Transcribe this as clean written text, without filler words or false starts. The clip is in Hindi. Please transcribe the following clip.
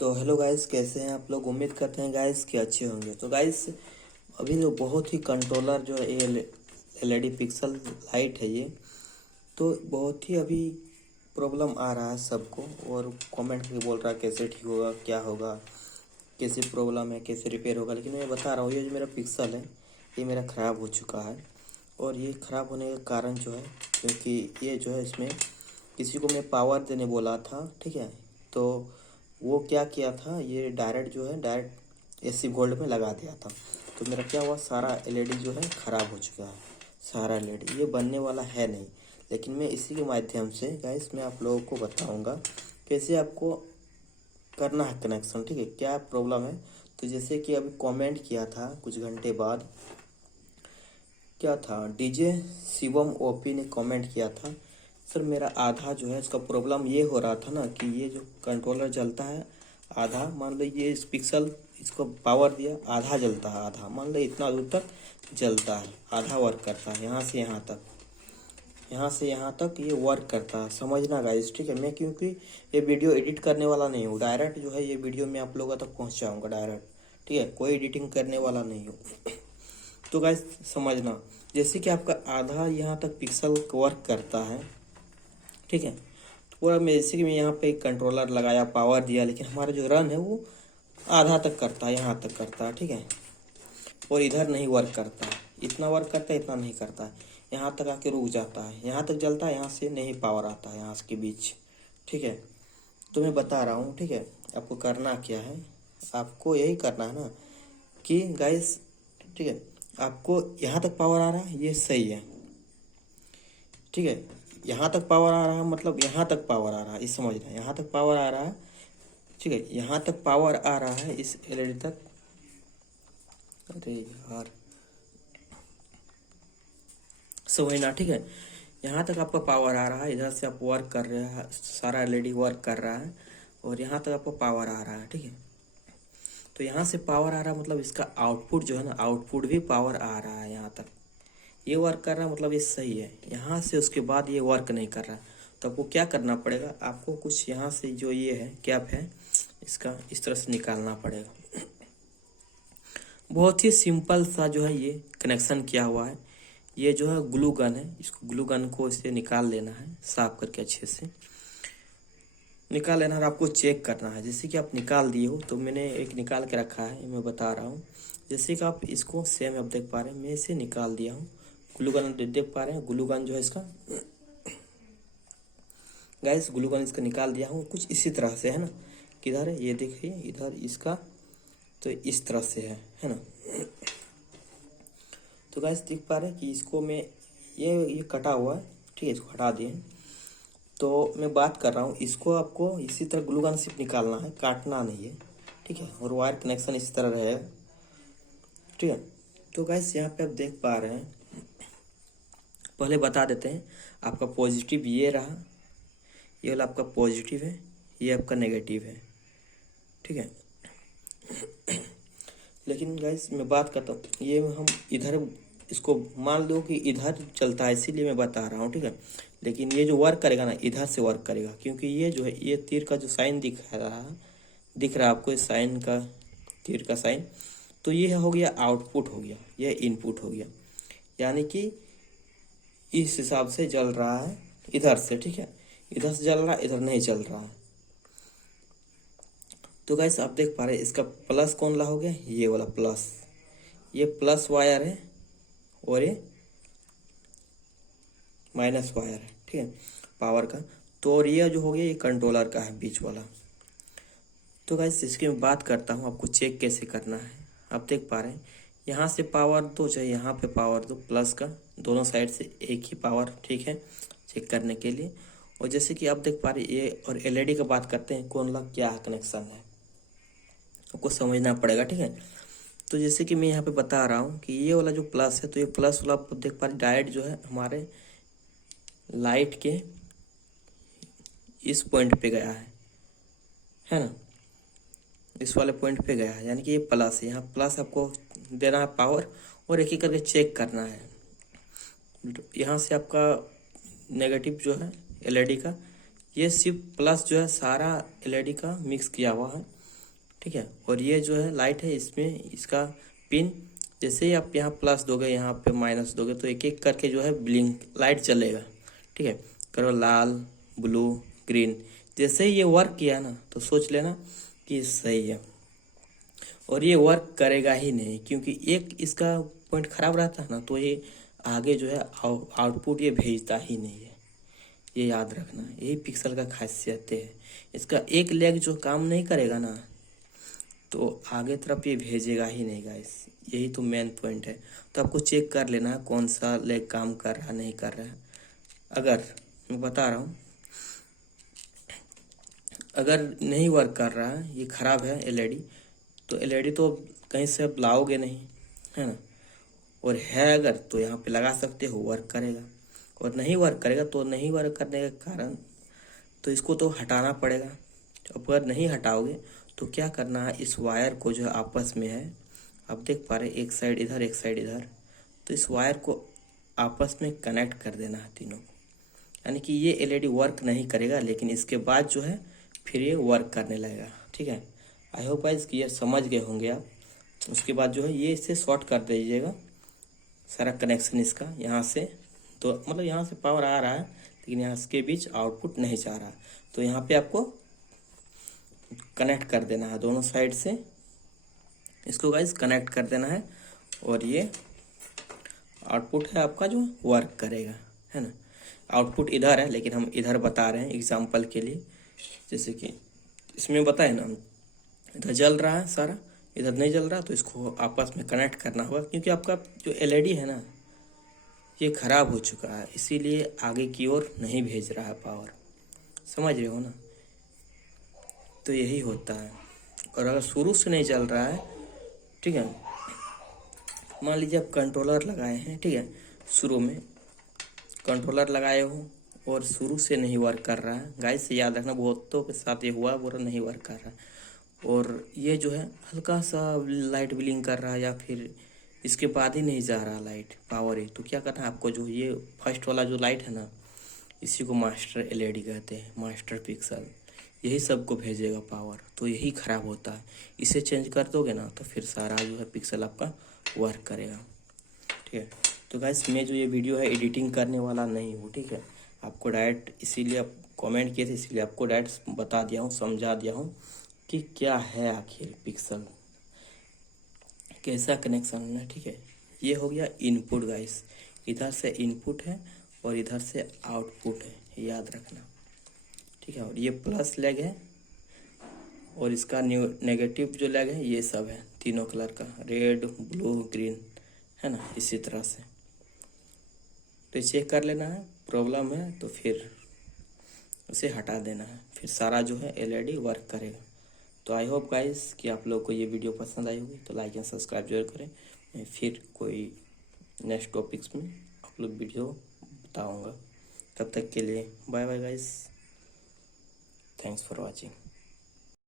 तो हेलो गाइस, कैसे हैं आप लोग। उम्मीद करते हैं गाइस कि अच्छे होंगे। तो गाइस अभी जो बहुत ही कंट्रोलर जो है ये एलईडी पिक्सल लाइट है, ये तो बहुत ही अभी प्रॉब्लम आ रहा है सबको। और कमेंट भी बोल रहा है कैसे ठीक होगा, क्या होगा, कैसे प्रॉब्लम है, कैसे रिपेयर होगा। लेकिन मैं बता रहा हूँ, ये जो मेरा पिक्सल है ये मेरा ख़राब हो चुका है। और ये ख़राब होने का कारण जो है, क्योंकि ये जो है इसमें किसी को मैं पावर देने बोला था, ठीक है। तो वो क्या किया था, ये डायरेक्ट जो है डायरेक्ट एसी गोल्ड में लगा दिया था। तो मेरा क्या हुआ, सारा एलईडी जो है ख़राब हो चुका है। सारा एलईडी ये बनने वाला है नहीं। लेकिन मैं इसी के माध्यम से गाइस मैं आप लोगों को बताऊंगा कैसे आपको करना है कनेक्शन, ठीक है। क्या प्रॉब्लम है, तो जैसे कि अभी कमेंट किया था कुछ घंटे बाद, क्या था, डीजे शिवम ओपी ने कमेंट किया था, सर मेरा आधा जो है इसका प्रॉब्लम ये हो रहा था ना कि ये जो कंट्रोलर जलता है आधा, मान लो ये इस पिक्सल इसको पावर दिया, आधा जलता है, आधा मान लो इतना दूर तक जलता है, आधा वर्क करता है, यहाँ से यहाँ तक, यहाँ से यहाँ तक ये वर्क करता है। समझना गाइस, ठीक है। मैं क्योंकि ये वीडियो एडिट करने वाला नहीं हूँ, डायरेक्ट जो है ये वीडियो मैं आप लोगों तक पहुँचाऊँगा डायरेक्ट, ठीक है। कोई एडिटिंग करने वाला नहीं हूँ। तो गाइस समझना, जैसे कि आपका आधा यहाँ तक पिक्सल वर्क करता है, ठीक है। तो पूरा मैं जैसे कि मैं यहाँ पे एक कंट्रोलर लगाया, पावर दिया, लेकिन हमारा जो रन है वो आधा तक करता है, यहाँ तक करता है, ठीक है। और इधर नहीं वर्क करता है, इतना वर्क करता है, इतना नहीं करता है, यहाँ तक आके रुक जाता है, यहाँ तक जलता है, यहाँ से नहीं पावर आता है, यहाँ के बीच, ठीक है। तो मैं बता रहा हूँ, ठीक है। आपको करना क्या है, आपको यही करना है ना कि गाइस, ठीक है, आपको यहाँ तक पावर आ रहा है, ये सही है, ठीक है। यहाँ तक पावर आ रहा है मतलब यहाँ तक पावर आ रहा है, इस समझना, यहाँ तक पावर आ रहा है, ठीक है। यहाँ तक पावर आ रहा है इस एलईडी तक। अरे यार समझना, ठीक है। यहाँ तक आपका पावर आ रहा है, इधर से आप वर्क कर रहे हैं, सारा एलईडी वर्क कर रहा है, और यहाँ तक आपको पावर आ रहा है, ठीक है। तो यहाँ से पावर आ रहा है मतलब इसका आउटपुट जो है ना, आउटपुट भी पावर आ रहा है, यहाँ तक ये वर्क कर रहा है, मतलब ये सही है। यहाँ से उसके बाद ये वर्क नहीं कर रहा है, तो आपको क्या करना पड़ेगा, आपको कुछ यहाँ से जो ये है कैप है इसका इस तरह से निकालना पड़ेगा। बहुत ही सिंपल सा जो है ये कनेक्शन किया हुआ है। ये जो है ग्लू गन है, इसको ग्लू गन को इसे निकाल लेना है, साफ करके अच्छे से निकाल लेना है। आपको चेक करना है, जैसे कि आप निकाल दिए हो, तो मैंने एक निकाल के रखा है, मैं बता रहा हूँ। जैसे कि आप इसको सेम आप देख पा रहे हैं, मैं इसे निकाल दिया हूँ। ग्लू गन देख पा रहे हैं, ग्लू गन जो है इसका गाइस, ग्लू गन इसका निकाल दिया हूँ कुछ इसी तरह से, है ना। किधर है ये देखिए, इधर इसका, तो इस तरह से है ना। तो गाइस देख पा रहे हैं कि इसको मैं ये कटा हुआ है, ठीक है, इसको हटा दिए। तो मैं बात कर रहा हूँ, इसको आपको इसी तरह ग्लू गन सिर्फ निकालना है, काटना नहीं है, ठीक है। और वायर कनेक्शन इस तरह रहेगा, ठीक है। तो गाइस यहाँ पे आप देख पा रहे हैं, पहले बता देते हैं, आपका पॉजिटिव ये रहा, ये वाला आपका पॉजिटिव है, ये आपका नेगेटिव है, ठीक है। लेकिन गाइस मैं बात करता हूँ, ये हम इधर इसको मान लो कि इधर चलता है, इसीलिए मैं बता रहा हूँ, ठीक है। लेकिन ये जो वर्क करेगा ना, इधर से वर्क करेगा, क्योंकि ये जो है ये तीर का जो साइन दिख रहा है, दिख रहा है आपको, इस साइन का, तीर का साइन, तो ये हो गया आउटपुट हो गया, ये इनपुट हो गया। यानी कि इस हिसाब से जल रहा है इधर से, ठीक है। इधर से जल रहा है, इधर नहीं चल रहा है। तो गाइस आप देख पा रहे हैं, इसका प्लस कौन ला हो गया, ये वाला प्लस, ये प्लस वायर है, और ये माइनस वायर है, ठीक है, पावर का। तो और ये जो हो गया ये कंट्रोलर का है, बीच वाला। तो गाइस इसकी मैं बात करता हूँ, आपको चेक कैसे करना है। आप देख पा रहे हैं, यहाँ से पावर दो, चाहे यहाँ पे पावर दो, प्लस का दोनों साइड से एक ही पावर, ठीक है, चेक करने के लिए। और जैसे कि आप देख पा रहे हैं, ये और एलईडी का बात करते हैं, कौन ला क्या कनेक्शन है, आपको समझना पड़ेगा, ठीक है। तो जैसे कि मैं यहाँ पे बता रहा हूँ कि ये वाला जो प्लस है, तो ये प्लस वाला आप देख पा रहे डायरेक्ट जो है हमारे लाइट के इस पॉइंट पे गया है ना, इस वाले पॉइंट पे गया है, यानी कि ये प्लस है। यहाँ प्लस आपको देना है पावर, और एक एक करके चेक करना है। यहाँ से आपका नेगेटिव जो है एलईडी का, ये सिर्फ प्लस जो है सारा एलईडी का मिक्स किया हुआ है, ठीक है। और ये जो है लाइट है, इसमें इसका पिन जैसे ही आप यहाँ प्लस दोगे, यहाँ पे माइनस दोगे, तो एक एक करके जो है ब्लिंक लाइट चलेगा। ठीक है, करो लाल, ब्लू, ग्रीन। जैसे ही ये वर्क किया ना तो सोच लेना कि सही है। और ये वर्क करेगा ही नहीं, क्योंकि एक इसका पॉइंट खराब रहता है ना, तो ये आगे जो है आउटपुट ये भेजता ही नहीं है। ये याद रखना, यही पिक्सल का खासियत है। इसका एक लेग जो काम नहीं करेगा ना, तो आगे तरफ ये भेजेगा ही नहीं गाइस। यही तो मेन पॉइंट है। तो आपको चेक कर लेना है कौन सा लेग काम कर रहा नहीं कर रहा है। अगर मैं बता रहा हूँ, अगर नहीं वर्क कर रहा है, ये खराब है एलईडी, तो एलईडी तो कहीं से आप लाओगे नहीं, है ना। और है अगर तो यहाँ पे लगा सकते हो, वर्क करेगा। और नहीं वर्क करेगा तो नहीं वर्क करने के कारण तो इसको तो हटाना पड़ेगा। अगर नहीं हटाओगे तो क्या करना है, इस वायर को जो आपस में है, आप देख पा रहे एक साइड इधर एक साइड इधर, तो इस वायर को आपस में कनेक्ट कर देना है तीनों को। यानी कि ये एलईडी वर्क नहीं करेगा, लेकिन इसके बाद जो है फिर ये वर्क करने लगेगा। ठीक है, आई होप गाइस कि ये समझ गए होंगे आप। उसके बाद जो है ये इसे शॉर्ट कर दीजिएगा सारा कनेक्शन इसका यहाँ से। तो मतलब यहाँ से पावर आ रहा है, लेकिन यहाँ के बीच आउटपुट नहीं जा रहा। तो यहाँ पे आपको कनेक्ट कर देना है दोनों साइड से, इसको गाइस कनेक्ट कर देना है। और ये आउटपुट है आपका जो वर्क करेगा, है ना। आउटपुट इधर है, लेकिन हम इधर बता रहे हैं एग्जांपल के लिए। जैसे कि इसमें बताए ना, इधर जल रहा है सारा, इधर नहीं जल रहा, तो इसको आपस में कनेक्ट करना होगा। क्योंकि आपका जो एलईडी है ना, ये खराब हो चुका है, इसीलिए आगे की ओर नहीं भेज रहा है पावर। समझ रहे हो ना। तो यही होता है। और अगर शुरू से नहीं चल रहा है, ठीक है, मान लीजिए आप कंट्रोलर लगाए हैं, ठीक है, शुरू में कंट्रोलर लगाए हो और शुरू से नहीं वर्क कर रहा है गाइस, से याद रखना, बहुतों के साथ ये हुआ, वो नहीं वर्क कर रहा है। और ये जो है हल्का सा लाइट ब्लिंक कर रहा है, या फिर इसके बाद ही नहीं जा रहा लाइट पावर ही, तो क्या करना है आपको, जो ये फर्स्ट वाला जो लाइट है ना, इसी को मास्टर एलईडी कहते हैं, मास्टर पिक्सल। यही सबको भेजेगा पावर। तो यही खराब होता है। इसे चेंज कर दोगे ना, तो फिर सारा जो है पिक्सल आपका वर्क करेगा। ठीक है, तो गाइस मैं जो ये वीडियो है एडिटिंग करने वाला नहीं हूँ। ठीक है, आपको डायरेक्ट, इसीलिए आप कमेंट किए थे, इसलिए आपको डायरेक्ट बता दिया हूँ, समझा दिया हूँ कि क्या है आखिर पिक्सल, कैसा कनेक्शन है। ठीक है, ये हो गया इनपुट गाइस, इधर से इनपुट है और इधर से आउटपुट है, याद रखना। ठीक है, और ये प्लस लेग है और इसका नेगेटिव जो लेग है, ये सब है तीनों कलर का, रेड, ब्लू, ग्रीन, है ना, इसी तरह से। तो चेक कर लेना है, प्रॉब्लम है तो फिर उसे हटा देना है, फिर सारा जो है एलईडी वर्क करेगा। तो आई होप गाइस कि आप लोग को ये वीडियो पसंद आई होगी, तो लाइक एंड सब्सक्राइब जरूर करें। मैं फिर कोई नेक्स्ट टॉपिक्स में आप लोग वीडियो बताऊंगा। तब तक के लिए bye bye guys, thanks for watching.